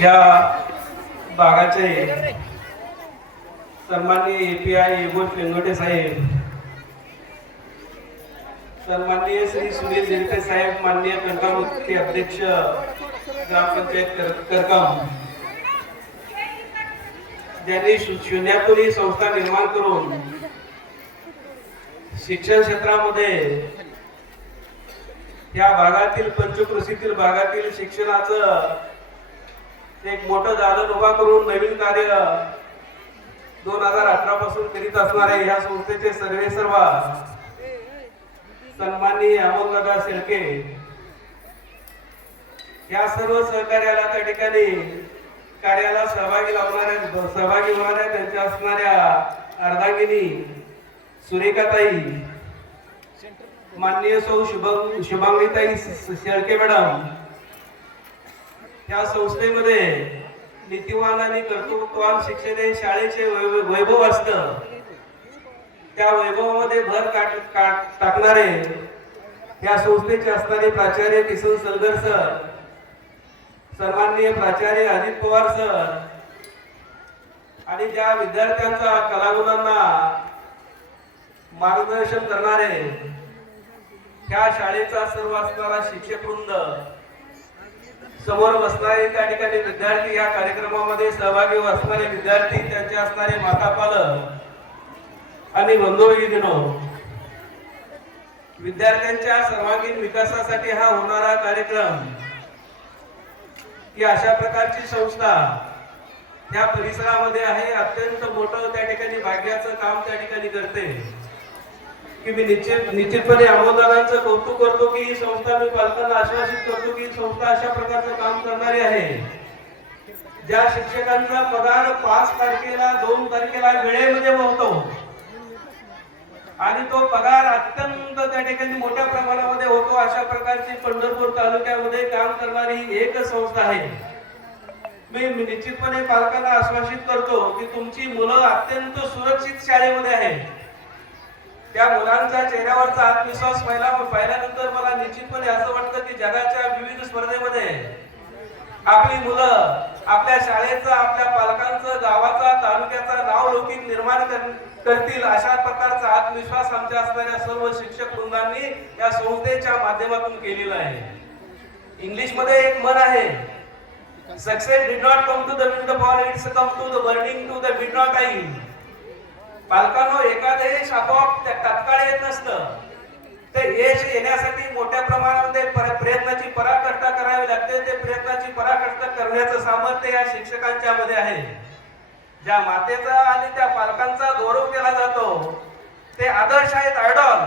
या भागाचे सन्माननीय API येगोन पेंगोटे साहेब, सन्माननीय श्री सुनील दिरते साहेब, माननीय कंटामुक्ती अध्यक्ष ग्रामपंचायत करकाम, ज्यांनी शून्यातून ही संस्था निर्माण करून शिक्षण क्षेत्रामध्ये या भागातील पंचक्रोशीतील भागातील शिक्षणाचं एक मोठं दालन उभा करून नवीन कार्य 2018 पासून करीत असणारे ह्या संस्थेचे सर्वेसर्वा सन्माननीय अमोलदादा शेळके, या सर्व सहकार्याला त्या ठिकाणी कार्याला सहभागी होणाऱ्या त्यांच्या असणाऱ्या अर्धांगिनी सुरेखाताई, माननीय सौ शुभांगीताई शेळके मॅडम, या संस्थेमध्ये नीतिवान आणि कर्तृत्ववान शिक्षण हे शाळेचे वैभव असतं. त्या वैभवामध्ये भर टाकणारे या संस्थेचे असणारे प्राचार्य किसन सलगर सर, सन्माननीय प्राचार्य अजित पवार सर, आणि ज्या विद्यार्थ्यांचा कलागुणांना मार्गदर्शन करणारे ह्या शाळेचा सर्व असणारा शिक्षक वृंद, समोर बसणारे त्या ठिकाणी विद्यार्थी, या कार्यक्रमामध्ये सहभागी असणारे विद्यार्थी, त्यांचे असणारे माता पालक आणि बंधू भगिनींनो, विद्यार्थ्यांच्या सर्वांगीण विकासासाठी हा होणारा कार्यक्रम, ही अशा प्रकारची संस्था या परिसरामध्ये आहे. अत्यंत मोठं त्या ठिकाणी भाग्याचं काम त्या ठिकाणी करते की मी निश्चितपणे अमोलदादांचं कौतुक करतो की ही संस्था, मी पालकांना आश्वासित करतो की ही संस्था अशा प्रकारचं काम करणारी आहे. ज्या शिक्षकांचा पगार 5 तारखेला 2 तारखेला वेळेमध्ये होतो आणि तो पगार अत्यंत त्या ठिकाणी मोठ्या प्रमाणामध्ये होतो, अशा प्रकारची पंढरपूर तालुक्यामध्ये काम करणारी एक संस्था आहे. मी निश्चितपणे पालकांना आश्वासित करतो की तुमची मुलं अत्यंत सुरक्षित शाळेमध्ये आहेत. त्या मुलांचा चेहऱ्यावरचा आत्मविश्वास पाहिल्यानंतर मला निश्चितपणे असं वाटतं की जगाच्या विविध स्पर्धेमध्ये आपली मुलं आपल्या शाळेचं, आपल्या पालकांचं, गावाचा, तालुक्याचा नाव लौकिक निर्माण करतील, अशा प्रकारचा आत्मविश्वास आमच्या असणाऱ्या सर्व शिक्षक वृंदांनी या संस्थेच्या माध्यमातून केलेला आहे. इंग्लिश मध्ये एक म्हण आहे, success did not come to the windfall, it's come to the burning to the mid not time. पालकांनो, एखादे यश आपोआप तात्काळ येत नसतं. ते यश येण्यासाठी मोठ्या प्रमाणामध्ये प्रयत्नाची पराकाष्ठा करावी लागते. ते प्रयत्नाची पराकाष्ठा करण्याचं सामर्थ्य या शिक्षकांच्या मध्ये आहे. ज्या मातेचा आणि त्या पालकांचा गौरव केला जातो ते आदर्श आहेत, आयडॉल.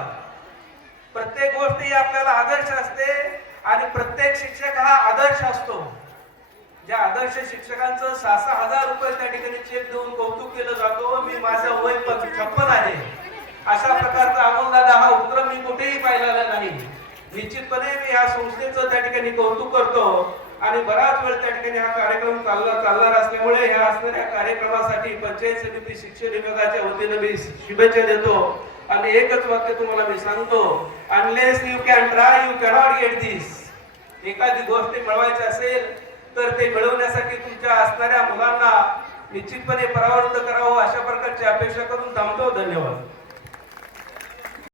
प्रत्येक गोष्टी आपल्याला आदर्श असते आणि प्रत्येक शिक्षक हा आदर्श असतो. ज्या आदर्श शिक्षकांचं 6,000 रुपये त्या ठिकाणी चेक देऊन कौतुक केलं जातो. मी माझं वय 56 आहे, अशा प्रकारचा अमोलदादा हा उपक्रम मी कुठेही पाहिलेला नाही. निश्चितपणे मी या संस्थेचं त्या ठिकाणी कौतुक करतो आणि बराच वेळ त्या ठिकाणी हा कार्यक्रम चालणार असल्यामुळे ह्या असणाऱ्या कार्यक्रमासाठी पंचायत समिती शिक्षण विभागाच्या वतीने मी शुभेच्छा देतो. आणि एकच वाक्य तुम्हाला मी सांगतो, unless you can try you cannot get this. एखादी गोष्ट मिळवायची असेल तर ते मिळवण्यासाठी तुमच्या असणाऱ्या मुलांना निश्चितपणे परावृत्त करावं, अशा प्रकारची अपेक्षा करून थांबतो. धन्यवाद.